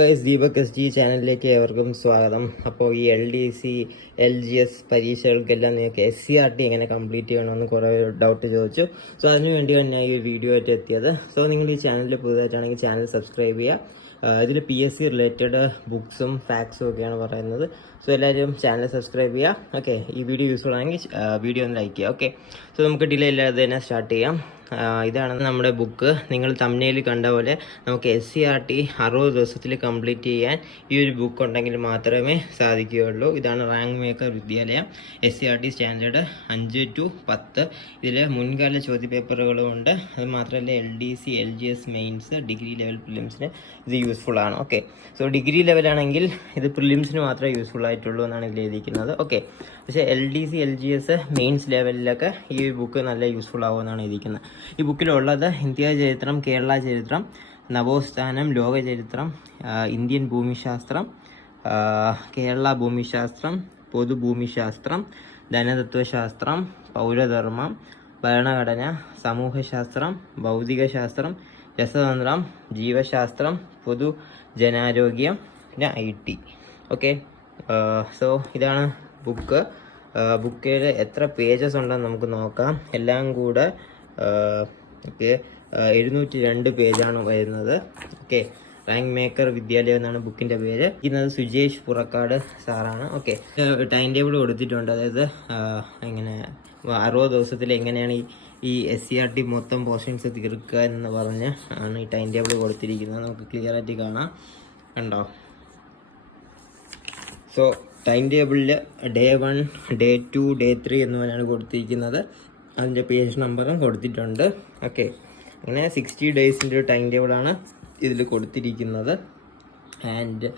Deepak SG ചാനലിലേക്ക് ഏവർക്കും സ്വാഗതം. അപ്പോൾ ഈ LDC LGS പരീക്ഷകൾക്കെല്ലാം നിങ്ങൾക്ക് SCRT എങ്ങനെ കംപ്ലീറ്റ് ചെയ്യണമെന്ന് കുറേ ഡൗട്ട് ചോദിച്ചു. സോ അതിനു വേണ്ടിയാണ് ഞാൻ ഈ വീഡിയോ ആയിട്ട് എത്തിയത്. സോ നിങ്ങൾ ഈ ചാനലിൽ പുതുതായിട്ടാണെങ്കിൽ ചാനൽ സബ്സ്ക്രൈബ് ചെയ്യുക. ഇതിൽ PSC റിലേറ്റഡ് ബുക്സും ഫാക്ട്സും ഒക്കെയാണ് പറയുന്നത്. സോ എല്ലാവരും ചാനൽ സബ്സ്ക്രൈബ് ചെയ്യുക. ഓക്കെ, ഈ വീഡിയോ യൂസ്ഫുൾ ആണെങ്കിൽ വീഡിയോ ഒന്ന് ലൈക്ക് ചെയ്യുക. ഓക്കെ, സോ നമുക്ക് ഡിലേ ഇല്ലാതെ തന്നെ സ്റ്റാർട്ട് ചെയ്യാം. ഇതാണ് നമ്മുടെ ബുക്ക്. നിങ്ങൾ തംബ്നെയിൽ കണ്ട പോലെ നമുക്ക് SCRT 60 ദിവസത്തിൽ കംപ്ലീറ്റ് ചെയ്യാൻ ഈ ഒരു ബുക്ക് ഉണ്ടെങ്കിൽ മാത്രമേ സാധിക്കുകയുള്ളൂ. ഇതാണ് റാങ്ക് മേക്കർ വിദ്യാലയം SCRT സ്റ്റാൻഡേർഡ് 5 to 10. ഇതിൽ മുൻകാല ചോദ്യപേപ്പറുകളും ഉണ്ട്. അത് മാത്രമല്ല LDC LGS mains degree level പ്രിലിംസിന് ഇത് യൂസ്ഫുൾ ആണ്. ഓക്കെ, സോ ഡിഗ്രി ലെവലാണെങ്കിൽ ഇത് പ്രിലിംസിന് മാത്രമേ യൂസ്ഫുൾ ആയിട്ടുള്ളൂ എന്നാണ് ഇതിൽ എഴുതിയിരിക്കുന്നത്. ഓക്കെ, പക്ഷേ LDC LGS മെയിൻസ് ലെവലിലൊക്കെ ഈ ബുക്ക് നല്ല യൂസ്ഫുൾ ആവുമെന്നാണ് എഴുതിയിരിക്കുന്നത്. ഈ ബുക്കിലുള്ളത് ഇന്ത്യ ചരിത്രം, കേരള ചരിത്രം, നവോത്ഥാനം, ലോക ചരിത്രം, ഇന്ത്യൻ ഭൂമിശാസ്ത്രം, കേരള ഭൂമിശാസ്ത്രം, പൊതുഭൂമിശാസ്ത്രം, ധനതത്വശാസ്ത്രം, പൗരധർമ്മം, ഭരണഘടന, സമൂഹശാസ്ത്രം, ഭൗതികശാസ്ത്രം, രസതന്ത്രം, ജീവശാസ്ത്രം, പൊതുജനാരോഗ്യം, പിന്നെ IT. ഓക്കെ, സോ ഇതാണ് ബുക്ക്. ബുക്കിൽ എത്ര പേജസ് ഉണ്ടെന്ന് നമുക്ക് നോക്കാം. എല്ലാം കൂടെ 702 പേജാണ് വരുന്നത്. ഓക്കെ, റാങ്ക് മേക്കർ വിദ്യാലയം എന്നാണ് ബുക്കിൻ്റെ പേര്. ഇന്നത് സുജേഷ് പുറക്കാട് സാറാണ്. ഓക്കെ, ടൈം ടേബിൾ കൊടുത്തിട്ടുണ്ട്. അതായത് ഇങ്ങനെ 60 ദിവസത്തിൽ എങ്ങനെയാണ് ഈ SCRT മൊത്തം പോർഷൻസ് തീർക്കുക എന്ന് പറഞ്ഞ് ആണ് ഈ ടൈം ടേബിൾ കൊടുത്തിരിക്കുന്നത്. നമുക്ക് ക്ലിയർ ആയിട്ട് കാണാം. കണ്ടോ? സോ ടൈം ടേബിളിൽ Day 1, Day 2, Day 3 എന്നിവയാണ് കൊടുത്തിരിക്കുന്നത്. അതിൻ്റെ പേജ് നമ്പറും കൊടുത്തിട്ടുണ്ട്. ഓക്കെ, അങ്ങനെ 60 ഡേയ്സിൻ്റെ ഒരു ടൈം ടേബിളാണ് ഇതിൽ കൊടുത്തിരിക്കുന്നത്. ആൻഡ്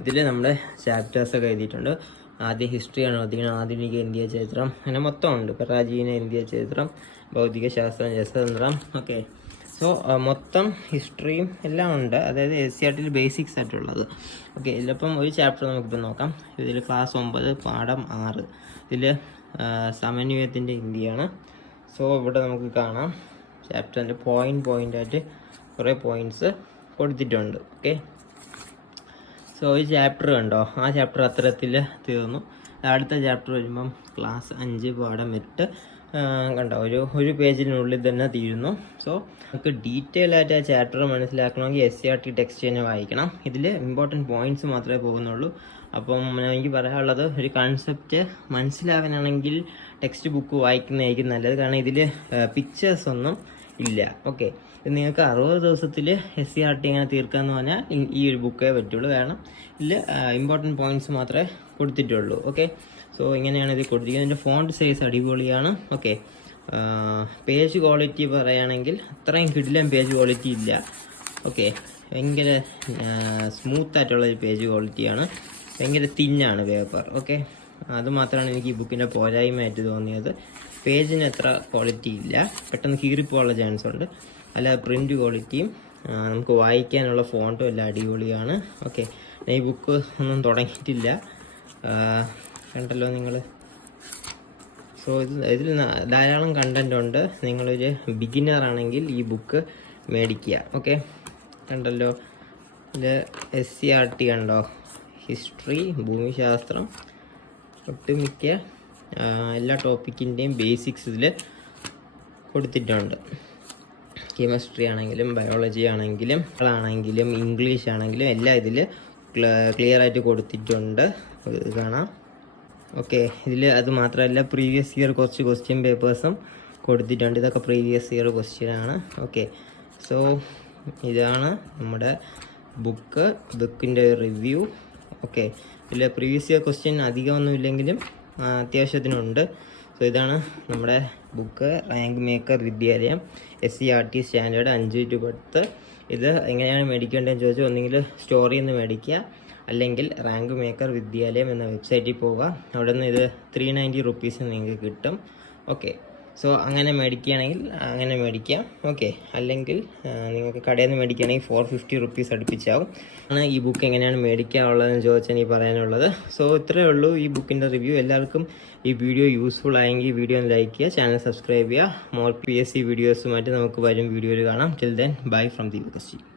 ഇതിൽ നമ്മുടെ ചാപ്റ്റേഴ്സൊക്കെ എഴുതിയിട്ടുണ്ട്. ആദ്യം ഹിസ്റ്ററിയാണ് എഴുതിയിരിക്കുന്നത്. ആധുനിക ഇന്ത്യ ചരിത്രം, അങ്ങനെ മൊത്തം ഉണ്ട്. പ്രാചീന ഇന്ത്യ ചരിത്രം, ഭൗതികശാസ്ത്രം, രസതന്ത്രം. ഓക്കെ, സോ മൊത്തം ഹിസ്റ്ററിയും എല്ലാം ഉണ്ട്. അതായത് SCRTയിൽ ബേസിക്സ് ആയിട്ടുള്ളത്. ഓക്കെ, ഇതിലിപ്പം ഒരു ചാപ്റ്റർ നമുക്കിപ്പോൾ നോക്കാം. ഇതിൽ ക്ലാസ് 9 പാഠം 6. ഇതിൽ സമന്വയത്തിൻ്റെ ഇന്ത്യയാണ്. സോ ഇവിടെ നമുക്ക് കാണാം ചാപ്റ്ററിൻ്റെ പോയിൻ്റായിട്ട് കുറേ പോയിൻറ്റ്സ് കൊടുത്തിട്ടുണ്ട്. ഓക്കെ, സോ ഈ ചാപ്റ്റർ കണ്ടോ, ആ ചാപ്റ്റർ അത്തരത്തിൽ തീർന്നു. അടുത്ത ചാപ്റ്റർ വരുമ്പം ക്ലാസ് 5 പാഠം 8 കണ്ടോ, ഒരു പേജിനുള്ളിൽ തന്നെ തീരുന്നു. സോ നമുക്ക് ഡീറ്റെയിൽ ആയിട്ട് ആ ചാപ്റ്റർ മനസ്സിലാക്കണമെങ്കിൽ SCRT ടെക്സ്റ്റ് തന്നെ വായിക്കണം. ഇതിൽ ഇമ്പോർട്ടൻറ്റ് പോയിൻറ്റ്സ് മാത്രമേ പോകുന്നുള്ളൂ. അപ്പം എനിക്ക് പറയാനുള്ളത്, ഒരു കൺസെപ്റ്റ് മനസ്സിലാകാനാണെങ്കിൽ ടെക്സ്റ്റ് ബുക്ക് വായിക്കുന്നതായിരിക്കും നല്ലത്. കാരണം ഇതിൽ പിക്ചേഴ്സ് ഒന്നും ഇല്ല. ഓക്കെ, നിങ്ങൾക്ക് 60 ദിവസത്തിൽ SCRT എങ്ങനെ തീർക്കാമെന്ന് പറഞ്ഞാൽ ഈ ഒരു ബുക്കേ പറ്റുള്ളൂ. കാരണം ഇതിൽ ഇമ്പോർട്ടൻറ്റ് പോയിൻറ്റ്സ് മാത്രമേ കൊടുത്തിട്ടുള്ളൂ. ഓക്കെ, സോ ഇങ്ങനെയാണ് ഇത് കൊടുത്തിരിക്കുന്നത്. ഇതിൻ്റെ ഫോണ്ട് സൈസ് അടിപൊളിയാണ്. ഓക്കെ, പേജ് ക്വാളിറ്റി പറയുകയാണെങ്കിൽ അത്രയും കിടിലൻ പേജ് ക്വാളിറ്റി ഇല്ല. ഓക്കെ, ഭയങ്കര സ്മൂത്തായിട്ടുള്ള ഒരു പേജ് ക്വാളിറ്റിയാണ്. ഭയങ്കര തിന്നാണ് പേപ്പർ. ഓക്കെ, അതുമാത്രമാണ് എനിക്ക് ഈ ബുക്കിൻ്റെ പോരായ്മയായിട്ട് തോന്നിയത്. പേജിന് അത്ര ക്വാളിറ്റി ഇല്ല, പെട്ടെന്ന് കീറിപ്പോകാനുള്ള ചാൻസ് ഉണ്ട്. അല്ല, പ്രിൻ്റ് ക്വാളിറ്റിയും നമുക്ക് വായിക്കാനുള്ള ഫോണ്ടും എല്ലാം അടിപൊളിയാണ്. ഓക്കെ, ഈ ബുക്ക് ഒന്നും തുടങ്ങിയിട്ടില്ല, കണ്ടല്ലോ നിങ്ങൾ. സോ ഇതിൽ ധാരാളം കണ്ടൻ്റ് ഉണ്ട്. നിങ്ങളൊരു ബിഗിനർ ആണെങ്കിൽ ഈ ബുക്ക് മേടിക്കുക. ഓക്കെ, കണ്ടല്ലോ, ഇത് SCRT കണ്ടോ, ഹിസ്റ്ററി, ഭൂമിശാസ്ത്രം, ഒട്ടുമിക്ക എല്ലാ ടോപ്പിക്കിൻ്റെയും ബേസിക്സ് ഇതിൽ കൊടുത്തിട്ടുണ്ട്. കെമിസ്ട്രി ആണെങ്കിലും ബയോളജി ആണെങ്കിലും ഇംഗ്ലീഷ് ആണെങ്കിലും എല്ലാം ഇതിൽ ക്ലിയർ ആയിട്ട് കൊടുത്തിട്ടുണ്ട്. കാണാം. ഓക്കെ, ഇതിൽ അത് മാത്രമല്ല പ്രീവിയസ് ഇയർ കുറച്ച് ക്വസ്റ്റ്യൻ പേപ്പേഴ്സും കൊടുത്തിട്ടുണ്ട്. ഇതൊക്കെ പ്രീവിയസ് ഇയർ ക്വസ്റ്റ്യൻ ആണ്. ഓക്കെ, സോ ഇതാണ് നമ്മുടെ ബുക്കിൻ്റെ റിവ്യൂ. ഓക്കെ, ഇതിൽ പ്രീവിയസ് ഇയർ ക്വസ്റ്റ്യൻ അധികമൊന്നും ഇല്ലെങ്കിലും അത്യാവശ്യത്തിനുണ്ട്. സോ ഇതാണ് നമ്മുടെ ബുക്ക്, റാങ്ക് മേക്കർ വിദ്യാലയം SCRT സ്റ്റാൻഡേർഡ് 5 to 10. ഇത് എങ്ങനെയാണ് മേടിക്കേണ്ടതെന്ന് ചോദിച്ചാൽ ഒന്നെങ്കിൽ സ്റ്റോറിൽ നിന്ന് മേടിക്കുക, അല്ലെങ്കിൽ റാങ്ക് മേക്കർ വിദ്യാലയം എന്ന വെബ്സൈറ്റിൽ പോവുക. അവിടെ നിന്ന് ഇത് 390 റുപ്പീസ് നിങ്ങൾക്ക് കിട്ടും. ഓക്കെ, സോ അങ്ങനെ മേടിക്കുകയാണെങ്കിൽ അങ്ങനെ മേടിക്കാം. ഓക്കെ, അല്ലെങ്കിൽ നിങ്ങൾക്ക് കടയിൽ നിന്ന് മേടിക്കുകയാണെങ്കിൽ 450 റുപ്പീസ് അടുപ്പിച്ചാവും. ആണ് ഈ ബുക്ക് എങ്ങനെയാണ് മേടിക്കാനുള്ളതെന്ന് ചോദിച്ചാൽ ഈ പറയാനുള്ളത്. സോ ഇത്രയേ ഉള്ളൂ ഈ ബുക്കിൻ്റെ റിവ്യൂ. എല്ലാവർക്കും ഈ വീഡിയോ യൂസ്ഫുൾ ആയെങ്കിൽ വീഡിയോ ലൈക്ക് ചെയ്യുക, ചാനൽ സബ്സ്ക്രൈബ് ചെയ്യുക. മോർ PSC വീഡിയോസുമായിട്ട് നമുക്ക് വരും വീഡിയോയിൽ കാണാം. Till then, bye from Deepak SG.